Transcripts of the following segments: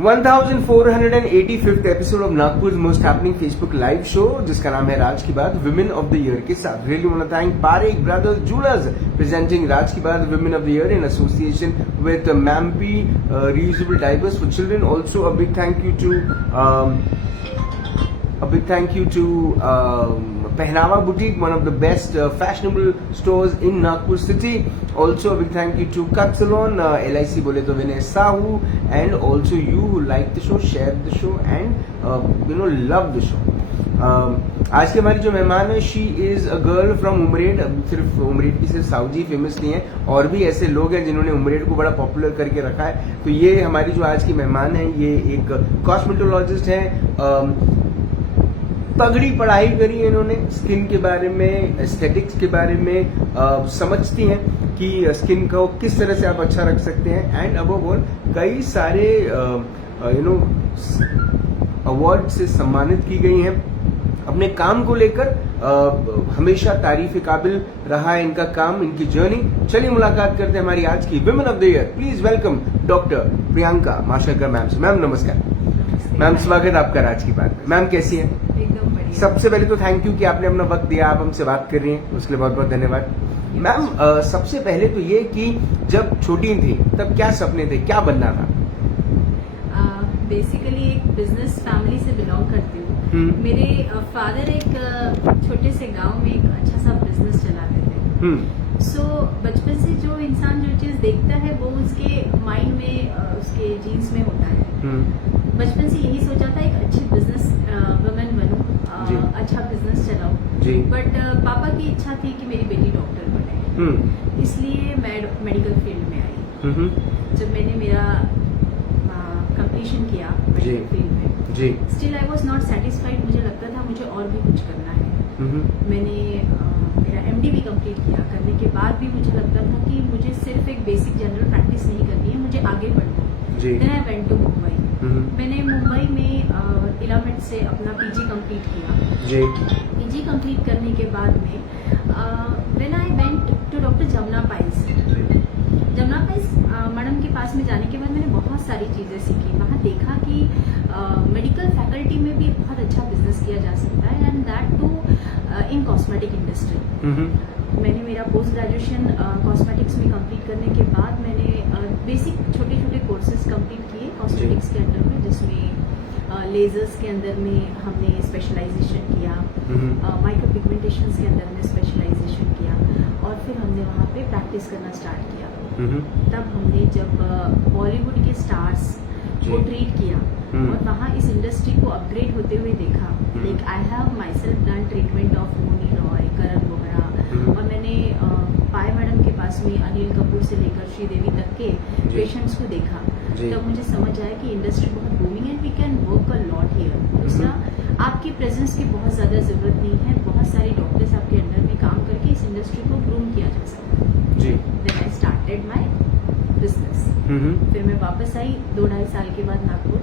1485th episode of Nagpur most happening Facebook live show जिसका नाम है राज की बात विमेन ऑफ द ईयर के साथ really want to thank Parekh brothers jewellers presenting राज की बात women of the year in association with मैम्पी reusable diapers for children also a big thank you to Pehnava Boutique, one of the best fashionable stores in Nagpur city. Also a big thank you to Cut Salon, LIC bole to Vinay Sahu, and also you who like the show, share the show and love the show. आज की हमारी जो मेहमान है she is a girl from Umred. सिर्फ उमरेड की सिर्फ साहू जी famous नहीं है, और भी ऐसे लोग हैं जिन्होंने उमरेड को बड़ा पॉपुलर करके रखा है। तो ये हमारी जो आज की मेहमान है ये एक कॉस्मेटोलॉजिस्ट है। तगड़ी पढ़ाई करी है इन्होंने, स्किन के बारे में, एस्थेटिक्स के बारे में समझती हैं कि स्किन को किस तरह से आप अच्छा रख सकते हैं। एंड अबव ऑल कई सारे अवार्ड से सम्मानित की गई हैं। अपने काम को लेकर हमेशा तारीफ काबिल रहा है इनका काम, इनकी जर्नी। चलिए मुलाकात करते हैं हमारी आज की women of the year. Please welcome doctor Priyanka Mashankar ma'am. Ma'am नमस्कार। मैम स्वागत आपका राज की बात में। मैम कैसी है? सबसे पहले तो थैंक यू कि आपने अपना वक्त दिया, आप हमसे बात कर रही हैं, उसके लिए बहुत बहुत धन्यवाद। मैम सबसे पहले तो ये कि जब छोटी थी तब क्या सपने थे, क्या बनना था? बेसिकली एक बिजनेस फैमिली से बिलोंग करती हूँ। मेरे फादर एक छोटे से गांव में एक अच्छा सा बिजनेस चलाते थे। सो बचपन से जो इंसान जो चीज देखता है वो उसके माइंड में, उसके जीन्स में होता है। बचपन से यही सोचा था एक अच्छी बिजनेस वुमेन बनूं, अच्छा बिजनेस चलाऊं। बट पापा की इच्छा थी कि मेरी बेटी डॉक्टर बने, इसलिए मैं मेडिकल फील्ड में आई। जब मैंने मेरा कंप्लीशन किया मेडिकल फील्ड में, still I was not satisfied. मुझे लगता था मुझे और भी कुछ करना है। मैंने मेरा MD भी कंप्लीट किया। करने के बाद भी मुझे लगता था कि मुझे सिर्फ एक बेसिक जनरल प्रैक्टिस नहीं करनी है, मुझे आगे बढ़ना है। Then I went to Mumbai. मैंने मुंबई में इलामेट से अपना PG कंप्लीट किया। PG कंप्लीट करने के बाद में when I went to doctor Jamuna पाइल्स मैडम के पास में जाने के बाद मैंने बहुत सारी चीजें सीखी। वहाँ देखा कि मेडिकल फैकल्टी में भी बहुत अच्छा बिजनेस किया जा सकता है, and that to in cosmetic industry. मैंने मेरा पोस्ट ग्रेजुएशन कॉस्मेटिक्स में कंप्लीट करने के बाद मैंने बेसिक छोटे छोटे कोर्सेज कंप्लीट किए कॉस्मेटिक्स के अंडर में, जिसमें लेजर्स के अंदर में हमने स्पेशलाइजेशन किया, माइक्रो पिगमेंटेशन के अंदर में स्पेशलाइजेशन किया, और फिर हमने वहाँ पे प्रैक्टिस करना स्टार्ट किया। तब हमने जब बॉलीवुड के स्टार्स को ट्रीट किया और वहाँ इस इंडस्ट्री को अपग्रेड होते हुए देखा। Like I have my self done treatment of Mouni Roy, Karan Bohra, और मैंने पाय मैडम के पास में अनिल कपूर से लेकर श्रीदेवी तक के पेशेंट्स को देखा। तब मुझे समझ आया कि इंडस्ट्री बहुत बूमिंग है, we can work a lot here. दूसरा, आपकी प्रेजेंस की बहुत ज्यादा जरूरत नहीं है, बहुत सारे डॉक्टर्स आपके अंडर में काम करके इस इंडस्ट्री को ग्रूम किया जा सकता है। Then I started my business. फिर मैं वापस आई 2-2.5 साल के बाद नागपुर,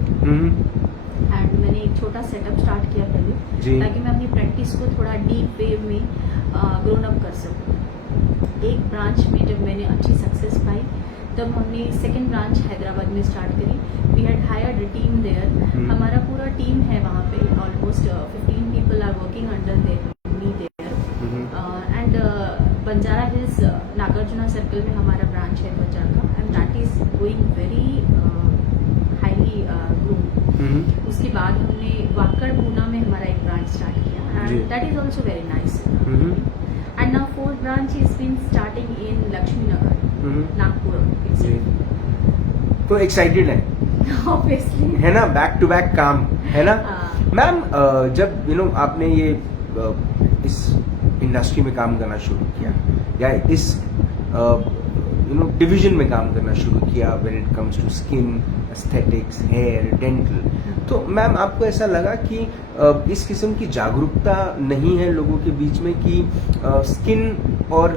एंड मैंने एक छोटा सेटअप स्टार्ट किया पहले, ताकि मैं अपनी प्रैक्टिस को थोड़ा डीप वे में ग्रोन अप कर सकूँ। एक ब्रांच में जब मैंने अच्छी सक्सेस पाई, तब हमने सेकंड ब्रांच हैदराबाद में स्टार्ट करी। We had hired a team there. हमारा पूरा टीम है वहाँ पे, almost 15 people are working under me there. And Banjara Hills Nagarjuna Circle में हमारा ब्रांच है त्वचा का, and that is going very highly groom. उसके बाद हमने वाकड़ पूना में हमारा एक ब्रांच स्टार्ट किया, and that is also very nice. And now 4th branch is been starting in Lakshmi Nagar, Nagpur. तो एक्साइटेड है ऑब्वियसली, है ना? बैक टू बैक काम है ना? मैम जब आपने ये इस इंडस्ट्री में काम करना शुरू किया, या इस डिवीजन में काम करना शुरू किया, when it comes to skin, aesthetics, hair, dental, तो मैम आपको ऐसा लगा कि इस किस्म की जागरूकता नहीं है लोगों के बीच में कि स्किन और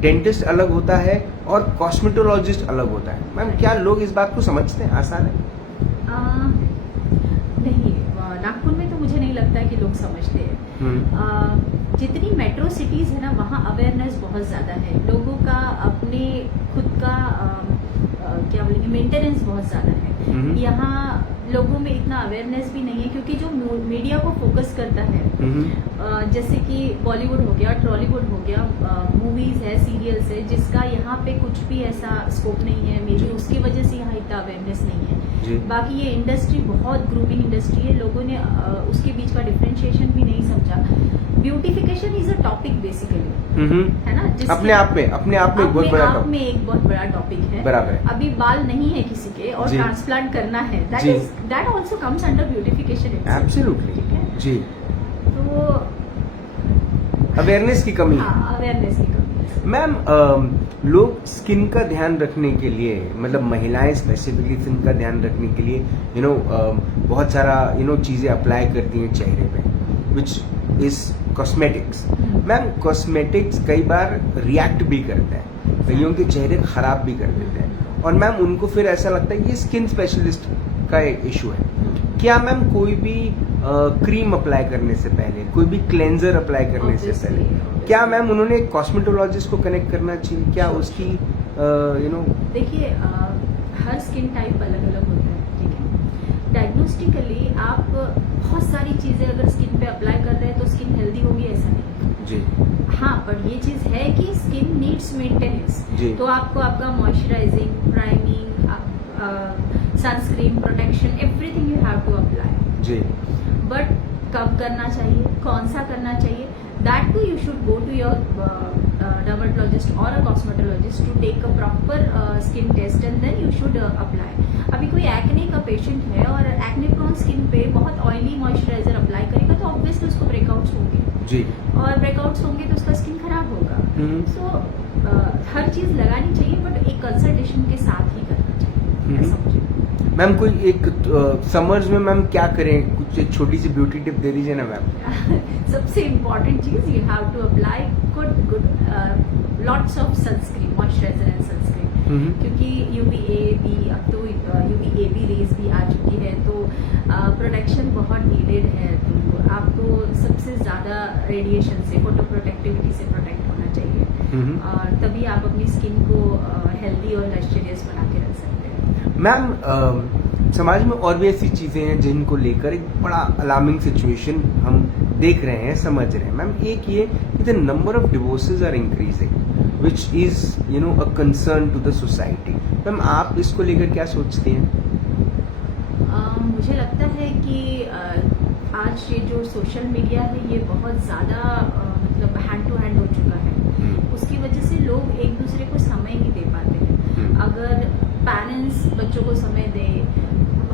डेंटिस्ट अलग होता है और कॉस्मेटोलॉजिस्ट अलग होता है? मैम क्या लोग इस बात को समझते हैं? आसान है? नहीं, नागपुर में तो मुझे नहीं लगता कि लोग समझते हैं। जितनी मेट्रो सिटीज है ना, वहाँ अवेयरनेस बहुत ज्यादा है, लोगों का अपने खुद का क्या बोलेंगे मेंटेनेंस बहुत ज्यादा है। यहाँ लोगों में इतना अवेयरनेस भी नहीं है, क्योंकि जो मीडिया को फोकस करता है जैसे कि बॉलीवुड हो गया, टॉलीवुड हो गया, मूवीज है, सीरियल्स है, जिसका यहाँ पे कुछ भी ऐसा स्कोप नहीं है, मे बी उसकी वजह से यहाँ इतना अवेयरनेस नहीं है। बाकी ये इंडस्ट्री बहुत ग्रूमिंग इंडस्ट्री है, लोगों ने उसके बीच का डिफरेंशिएशन भी नहीं समझा। Beautification is a topic basically, है ना, अपने आप में एक बहुत बड़ा टॉपिक है। बराबर। अभी बाल नहीं है किसी के और ट्रांसप्लांट करना है, that also comes under beautification. Absolutely जी। तो अवेयरनेस की कमी है। हाँ, अवेयरनेस की कमी। मैम लोग स्किन का ध्यान रखने के लिए, मतलब महिलाएं स्पेसिफिकली स्किन का ध्यान रखने के लिए बहुत सारा चीजें अप्लाई करती हैं चेहरे पे, which is cosmetics. Ma'am cosmetics कई बार रिएक्ट भी करते हैं, कईयों के चेहरे खराब भी कर देते हैं, और मैम उनको फिर ऐसा लगता है ये स्किन स्पेशलिस्ट का एक इशू है। क्या मैम कोई भी क्रीम अप्लाई करने से पहले, कोई भी क्लेंजर अप्लाई करने से पहले, क्या मैम उन्होंने कॉस्मेटोलॉजिस्ट को कनेक्ट करना चाहिए? क्या उसकी देखिए हर स्किन टाइप अलग अलग होता है, ठीक है। डायग्नोस्टिकली आप बहुत सारी चीजें अगर स्किन पे अप्लाई कर रहे हैं तो स्किन हेल्दी होगी, ऐसा नहीं जी। हाँ, पर ये चीज है कि स्किन नीड्स मेंटेनेंस, तो आपको आपका moisturising, priming, sunscreen, protection, everything you have to apply जी। बट कब करना चाहिए, कौन सा करना चाहिए, that to you should go to your dermatologist और a cosmetologist to take a proper skin test and then you should apply. अभी कोई एक्ने का पेशेंट है और एक्ने प्रोन स्किन पे बहुत ऑयली मॉइस्चराइजर अप्लाई करेगा तो ऑब्वियसली उसको ब्रेकआउट्स होंगे जी, और ब्रेकआउट्स होंगे तो उसका स्किन खराब होगा। सो हर चीज लगानी चाहिए, बट एक कंसल्टेशन के साथ ही करना चाहिए, ऐसा मुझे। मैम कोई एक समर्स में मैम क्या करें, कुछ एक छोटी सी ब्यूटी टिप दे दीजिए ना मैम। सबसे इम्पोर्टेंट चीज, you have to apply good lots of sunscreen, moisturiser and sunscreen, क्योंकि UVA-B अब तो UVA-B रेज भी आ चुकी है, तो प्रोटेक्शन बहुत नीडेड है। तो आपको सबसे ज्यादा रेडिएशन से, फोटो प्रोटेक्टिविटी से प्रोटेक्ट होना चाहिए, और तभी आप अपनी स्किन को हेल्दी और लग्जरियस बना के रख सकते हैं। मैम समाज में और भी ऐसी चीजें हैं जिनको लेकर एक बड़ा अलार्मिंग सिचुएशन हम देख रहे हैं, समझ रहे हैं। मैम एक ये कि the number of divorces are increasing, which is a concern to the society. Ma'am आप इसको लेकर क्या सोचती हैं? मुझे लगता है कि आज ये जो सोशल मीडिया है ये बहुत ज़्यादा मतलब हैंड टू हैंड हो चुका है, उसकी वजह से लोग एक दूसरे को समय नहीं दे पाते हैं। अगर पेरेंट्स बच्चों को समय दे,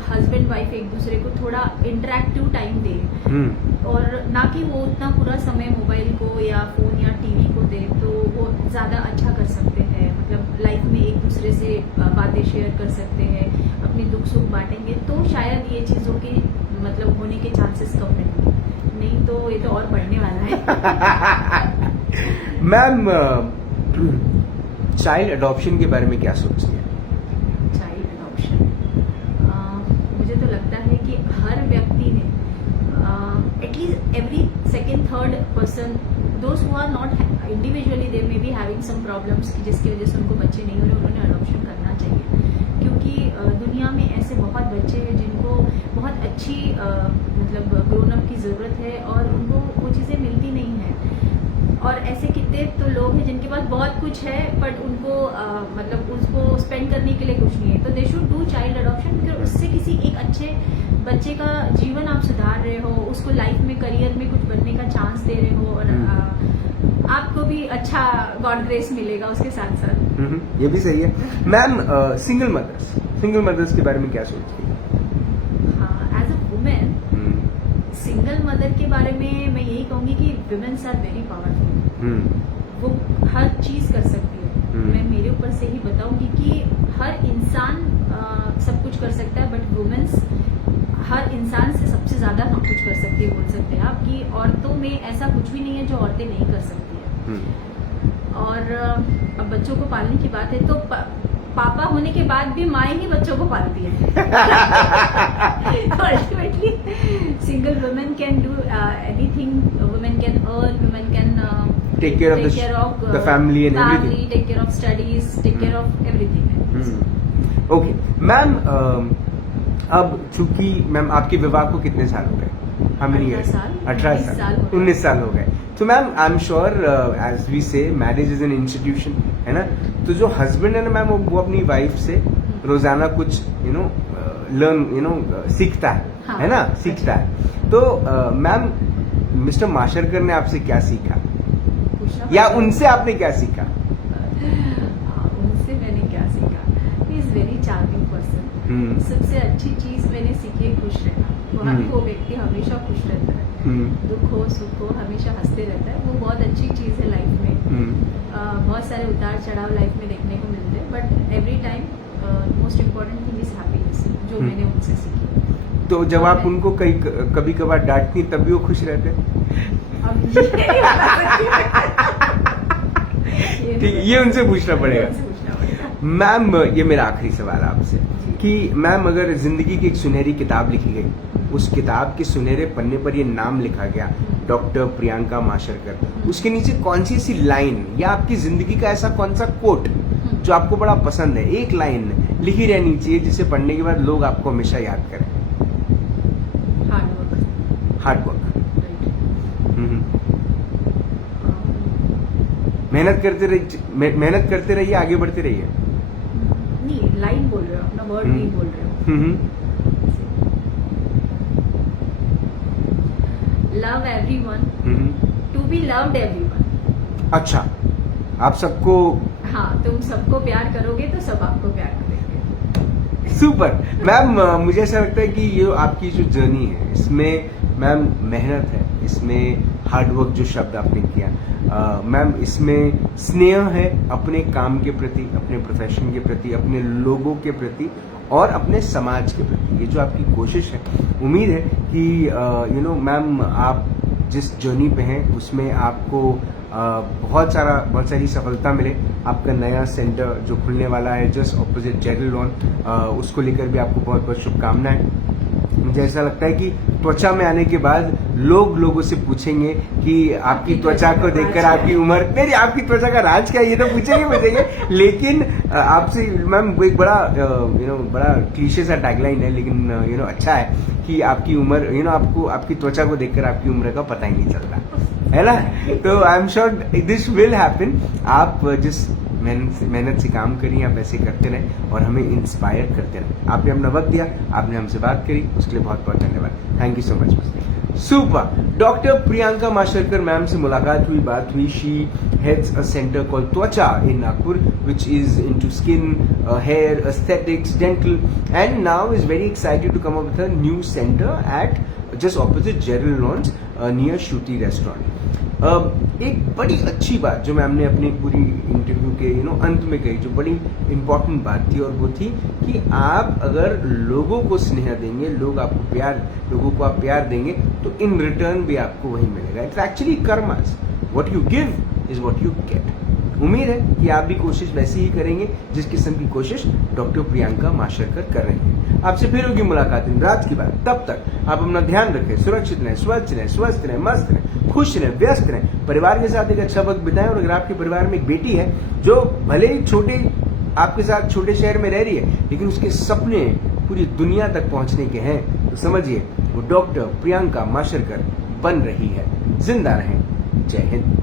हस्बैंड वाइफ एक दूसरे को थोड़ा इंटरेक्टिव टाइम दे, और ना कि वो उतना पूरा समय मोबाइल को या फोन या टीवी को दे, तो वो ज़्यादा अच्छा कर सकते हैं। मतलब लाइफ में एक दूसरे से बातें शेयर कर सकते हैं, अपने दुख सुख बांटेंगे, तो शायद ये चीज़ों के मतलब होने के चांसेस कम रहेंगे, नहीं तो ये तो और बढ़ने वाला है। मैम चाइल्ड अडॉप्शन के बारे में क्या सोचती हैं? चाइल्ड अडॉप्शन, मुझे तो लगता है कि हर व्यक्ति ने at least every second third person, those who are not individually they may be having some problems की जिसकी वजह से उनको बच्चे नहीं हो रहे, उन्होंने अडॉप्शन करना चाहिए। क्योंकि दुनिया में ऐसे बहुत बच्चे हैं जिनको बहुत अच्छी मतलब ग्रोन अप की ज़रूरत है और उनको वो चीज़ें मिलती नहीं हैं, और ऐसे कितने तो लोग हैं जिनके पास बहुत कुछ है बट उनको मतलब उसको स्पेंड करने के लिए कुछ नहीं है। तो they should do child adoption, क्योंकि उससे किसी एक अच्छे बच्चे का जीवन आप सुधार रहे हो, उसको लाइफ में करियर में कुछ बनने का चांस दे रहे हो, और आपको भी अच्छा गॉड ग्रेस मिलेगा उसके साथ साथ। ये भी सही है। मैम सिंगल मदर्स के बारे में क्या सोचती हैं? हाँ, as a women single mother के बारे में मैं यही कहूंगी कि वुमेन्स आर वेरी पावरफुल, वो हर चीज कर सकती है। मैं मेरे ऊपर से ही बताऊंगी कि हर इंसान सब कुछ कर सकता है, बट वुमेन्स हर इंसान से सबसे ज्यादा हम कुछ कर सकती है, बोल सकते हैं आप कि औरतों में ऐसा कुछ भी नहीं है जो औरतें नहीं कर सकती है। और अब बच्चों को पालने की बात है तो पापा होने के बाद भी माँ ही बच्चों को पालती है। Ultimately single women can do anything, women can earn, women can take care of the family and everything, take care of studies, take care of everything. Okay, ma'am अब चूंकि मैम आपके विवाह को कितने साल हो गए? How many 18 years? साल, 18 19 साल, हो गए। 19 साल हो गए। तो ma'am I am sure as we say marriage is an institution, है ना? तो जो हस्बैंड है ना मैम, वो अपनी वाइफ से रोजाना कुछ लर्न सीखता हाँ, है ना? अच्छा। सीखता है। तो मैम मिस्टर माशरकर ने आपसे क्या सीखा, पूछना या पड़ेगा। उनसे आपने क्या सीखा? उनसे मैंने क्या सीखा? He is very charming person. सबसे अच्छी चीज मैंने सीखी है खुश रहना। वो व्यक्ति हमेशा खुश रहता है, दुख हो सुख हो हमेशा हंसते रहता है। वो बहुत अच्छी चीज है लाइफ में। बहुत सारे उतार चढ़ाव लाइफ में देखने को मिलते हैं, but every time most important thing is happiness, जो मैंने उनसे सीखी। तो जब आप उनको कभी कभार डांटती तब भी वो खुश रहते हैं? अब ये नहीं बता सकती। ठीक, ये उनसे पूछना पड़ेगा। उनसे पूछना पड़ेगा। मैम ये मेरा आखिरी सवाल है आपसे जी। कि मैम अगर जिंदगी की एक सुनहरी किताब लिखी गई, उस किताब के सुनहरे पन्ने पर ये नाम लिखा गया डॉक्टर प्रियंका माशरकर, उसके नीचे कौन सी ऐसी लाइन या आपकी जिंदगी का ऐसा कौन सा कोट जो आपको बड़ा पसंद है, एक लाइन लिखी रहनी चाहिए जिसे पढ़ने के बाद लोग आपको हमेशा याद करें? Hard work. Hard work. Right. मेहनत करते रहिए, आगे बढ़ते रहिए। नहीं, लाइन बोल रहे हो, अपना वर्ड नहीं बोल रहे हो। Love everyone, to be loved everyone. अच्छा, आप सबको हाँ, तुम सबको प्यार करोगे तो सब आपको प्यार करेंगे। सुपर। मैम मुझे ऐसा लगता है कि ये आपकी जो जर्नी है इसमें मैम मेहनत है, इसमें हार्डवर्क जो शब्द आपने किया, मैम इसमें स्नेह है अपने काम के प्रति, अपने प्रोफेशन के प्रति, अपने लोगों के प्रति और अपने समाज के प्रति। ये जो आपकी कोशिश है, उम्मीद है कि मैम आप जिस जर्नी पे हैं उसमें आपको बहुत सारी सफलता मिले। आपका नया सेंटर जो खुलने वाला है जस्ट ऑपोजिट जेरल लॉन, उसको लेकर भी आपको बहुत बहुत शुभकामनाएं। मुझे ऐसा लगता है कि त्वचा में आने के बाद लोगों से पूछेंगे कि आपकी त्वचा को देखकर आपकी उम्र, नहीं आपकी त्वचा का राज क्या है, ये तो पूछेंगे लेकिन आपसे मैम एक बड़ा बड़ा क्लीशे सा टैगलाइन है, लेकिन अच्छा है कि आपकी उम्र आपको आपकी त्वचा को देखकर आपकी उम्र का पता ही नहीं चलता है ना? तो आई am sure this will happen. आप जिस मेहनत से काम करिए, आप ऐसे करते रहें और हमें इंस्पायर करते रहें। आपने अपना वक्त दिया, आपने हमसे बात करी, उसके लिए बहुत बहुत धन्यवाद। Thank you so much. Super. Doctor Priyanka Masharkar ma'am से मुलाकात हुई, बात हुई। She heads a center called Twacha in Nagpur, which is into skin, hair, aesthetics, dental, and now is very excited to come up with a new center at just opposite Gerald Lawns near Shruti Restaurant. एक बड़ी अच्छी बात जो ma'am ने अपनी पूरी interview के अंत में कही, जो बड़ी इंपॉर्टेंट बात थी, और वो थी कि आप अगर लोगों को स्नेह देंगे, लोगों को आप प्यार देंगे, तो इन रिटर्न भी आपको वही मिलेगा। It's actually karmas, what you give is what you get. उम्मीद है कि आप भी कोशिश वैसी ही करेंगे जिस किस्म की कोशिश डॉक्टर प्रियंका माशरकर कर रही हैं। आपसे फिर होगी मुलाकात दिन रात की बात। तब तक आप अपना ध्यान रखें, सुरक्षित रहें, स्वस्थ रहें, मस्त रहें, खुश रहें, व्यस्त रहें, परिवार के साथ एक अच्छा वक्त बिताएं। और अगर आपके परिवार में एक बेटी है जो भले ही आपके साथ छोटे शहर में रह रही है, लेकिन उसके सपने पूरी दुनिया तक पहुंचने के हैं, तो समझिए वो डॉक्टर प्रियंका माशरकर बन रही है। जिंदा रहें। जय हिंद।